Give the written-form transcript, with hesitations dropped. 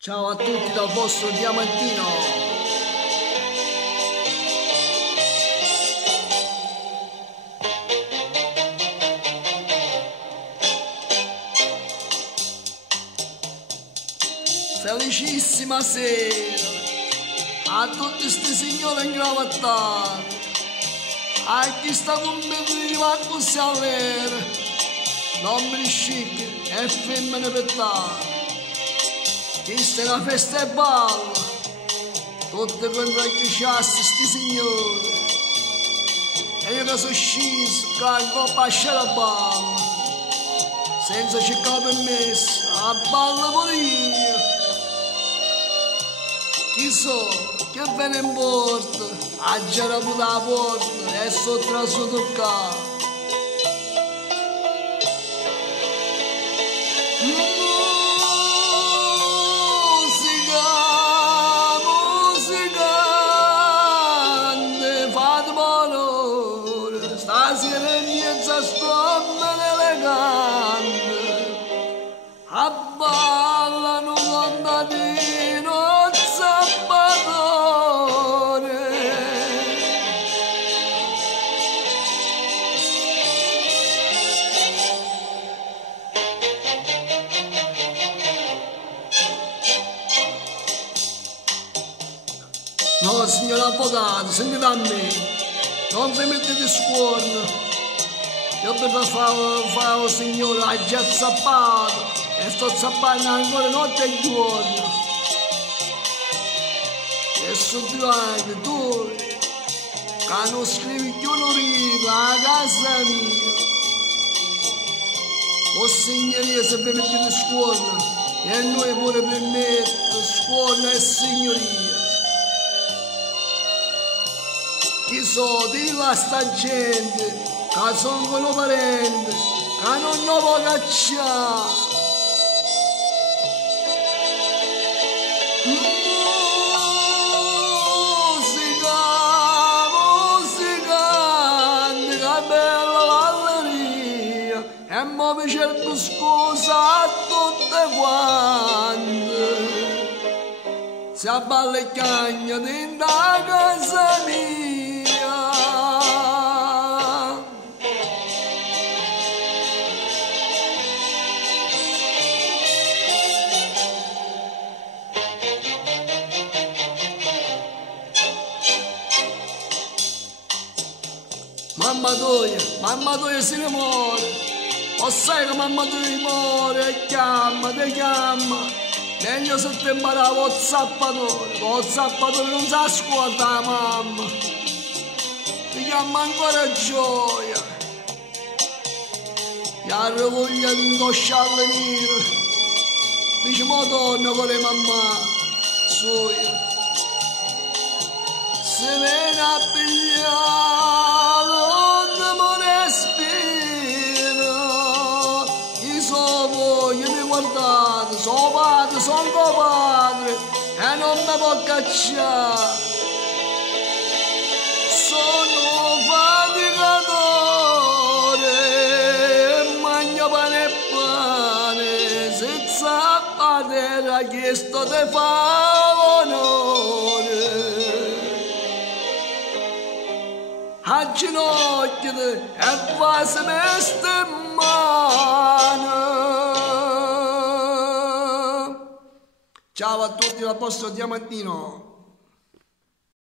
Ciao a tutti dal vostro Diamantino. Felicissima sera a tutti questi signori incravattati, a chi sta con me prima così all'era, uomini chic e femmine pettate. Questa è una festa e balla, tutte quelle chassi sti signori. E io che sono sceso, calco a pasciare a balla, senza cercare permesso, a balla pure io. Chi so, che ve ne importa, a girare pure la porta e sotto la sua toccata. Stasera in mezzo strombere elegante, abballano contadino zappatore. No, signor avvocato, sentite a me. Non si mette di scuola, io per fare il signore ha già zappato e sto zappando ancora notte e giorno. E sono 2 anni, tu, che non scrivi più un rigo a casa mia. O signoria se vi mette di scuola e noi pure permetto scuola e signoria. Chi so, dillo a sta gente, che sono con parenti, che non può cacciare. Musica, musicante, che bella balleria, e mo mi cerco scusa a tutte quante. Se a ballecagna dentro a casa mia. Mamma tua se ne muore, o sai che mamma tua muore e chiama, ti chiama, meglio se ti imparava il zappatore non si ascolta la mamma, ti chiama ancora gioia, gli ha voglia di ingosciarle nere, dice mo torno con le mamma sua, se viene a pigliare. Guardate, sono padre, sono tuo padre e non mi può cacciare. Sono faticatore, mangio pane e pane, senza padre chiesto te fa onore. A ginocchio e quasi me sta in mano. Ciao a tutti dal vostro Diamantino.